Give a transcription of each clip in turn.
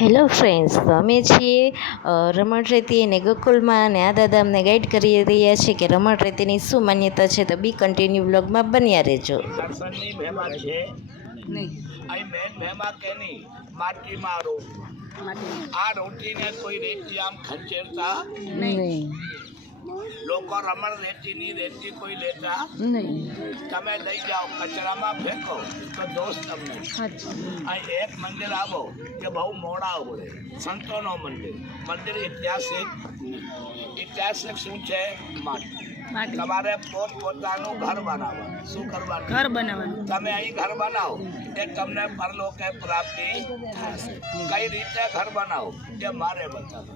Hello friends, અમે છીએ રમણ રેતી અને ગોકુળમાં, અને આ દાદા અમને ગાઈડ કરી રહ્યા છે કે રમણ રેતીની શું માન્યતા છે. તો બી કન્ટિન્યુ બ્લોગમાં બન્યા રહેજો. દર્શનની મહેમા છે નહીં. અહીં મેન મહેમા કેની માટીમાં રોટી. આ રોટીને કોઈ રેતી આમ ખંચેરતા નહીં. લોકો રમણ રેતીની રેતી કોઈ લેતા નહીં. તમે લઈ જાઓ કચરામાં ફેંકો તો દોષ તમને. અહીં એક મંદિર આવો કે બહુ મોડા હોય, સંતોનો મંદિર ઐતિહાસિક શું છે? માટી. તમારે પોતાનું ઘર બનાવવાનું. શું કરવાનું? ઘર બનાવવાનું. તમે અહીં ઘર બનાવો એ તમને પરલોકે પ્રાપ્તિ થશે. કઈ રીતે ઘર બનાવો એ મારે બતાવો.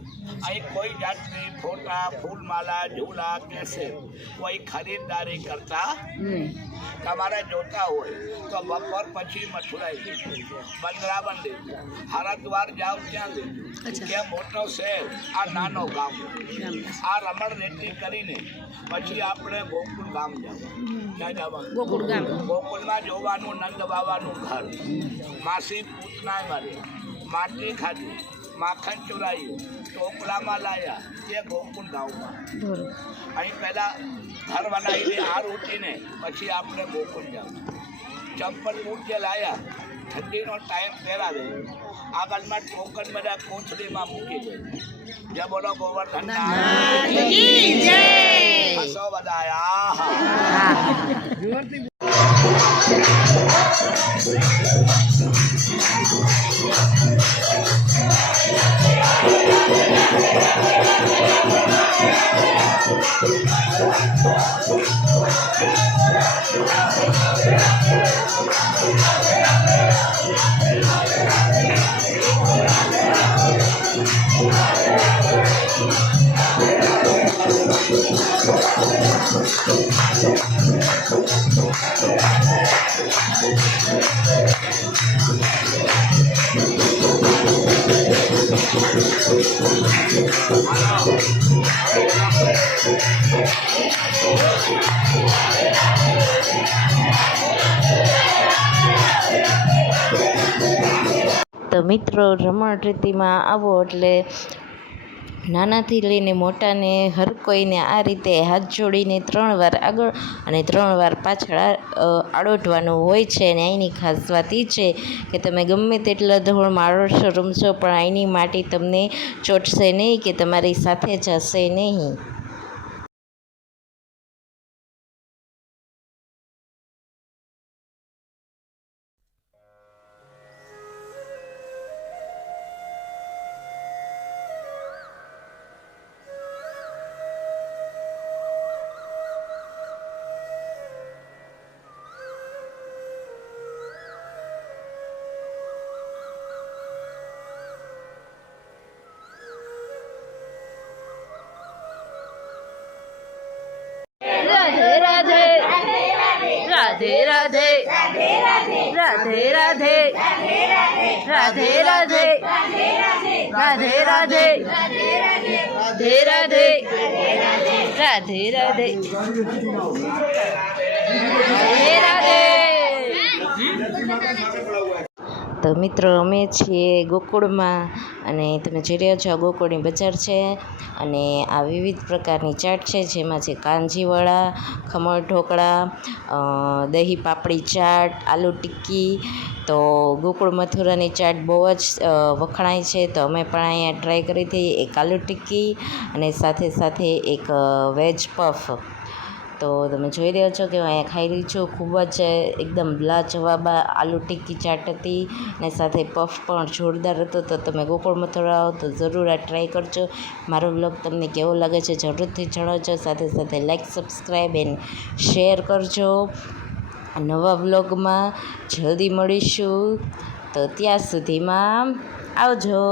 અહીં કોઈ જાતની ફોટા, ફૂલમાલા, ઝૂલા કેસે કોઈ ખરીદદારી કરતા તમારે જોતા હોય તો બપોર પછી મથુરાઈ બંદરાબંધી હરદ્વાર જાઓ ત્યાંથી કે મોટો શહેર આ નાનો ગામ. આ રમણ રેતી કરીને પછી આપણે ગોકુળ ગામ જવાનું. ક્યાં જવાનું? ગોકુળ ગામ. ગોકુળમાં જોવાનું નંદ બાબાનું ઘર. માસી પૂતનાએ મારી માટી ખાધી, માખણ ચોરાયું, ટોપલામાં લાયા એ ગોકુળ ગામમાં. અહીં પહેલાં ઘર બનાવીને આ રોટીને પછી આપણે ગોકુળ જવાનું. ચંપલ બૂટ જે લાયા ઠંડીનો ટાઈમ પહેરાવે, આગળમાં ટોકન બધા કોથળીમાં મૂકી દે. જે બોલો ગોવર્ધન હસો બધાયા. તો મિત્રો, રમણ રેતીમાં આવો એટલે નાનાથી લઈને મોટાને હર કોઈને આ રીતે હાથ જોડીને 3 વાર આગળ અને 3 વાર પાછળ આડોટવાનું હોય છે. અને અહીંની ખાસ વાત એ છે કે તમે ગમે તેટલા ધોળમાં આડોશો રમશો પણ અહીંની માટી તમને ચોટશે નહીં કે તમારી સાથે જશે નહીં. રાધે રાધે, રાધે રાધે, રાધે રાધે, રાધે રાધે, રાધે રાધે, રાધે રાધે, રાધે રાધે. તો મિત્રો, અમે છીએ ગોકુળમાં અને તમે જોઈ રહ્યા છો આ ગોકુળની બજાર છે. અને આ વિવિધ પ્રકારની ચાટ છે, જેમાં છે કાંજીવડા, ખમણ ઢોકળા, દહીં પાપડી ચાટ, આલુ ટિક્કી. તો ગોકુળ મથુરાની ચાટ બહુ જ વખણાય છે. તો અમે પણ અહીંયા ટ્રાય કરી હતી એક આલુ ટિક્કી અને સાથે સાથે એક વેજ પફ. તો તમે જોઈ રહ્યા છો કે હું અહીંયા ખાઈ રહી છું. ખૂબ જ એકદમ લાજવાબ આલુ ટિક્કી ચાટ હતી અને સાથે પફ પણ જોરદાર હતો. તો તમે ગોકુળ મથુરા આવો તો જરૂર આ ટ્રાય કરજો. મારો બ્લોગ તમને કેવો લાગે છે જરૂરથી જણાવજો. સાથે સાથે લાઈક, સબસ્ક્રાઈબ એન્ડ શેર કરજો. નવા બ્લોગમાં જલ્દી મળીશું. તો ત્યાં સુધીમાં આવજો.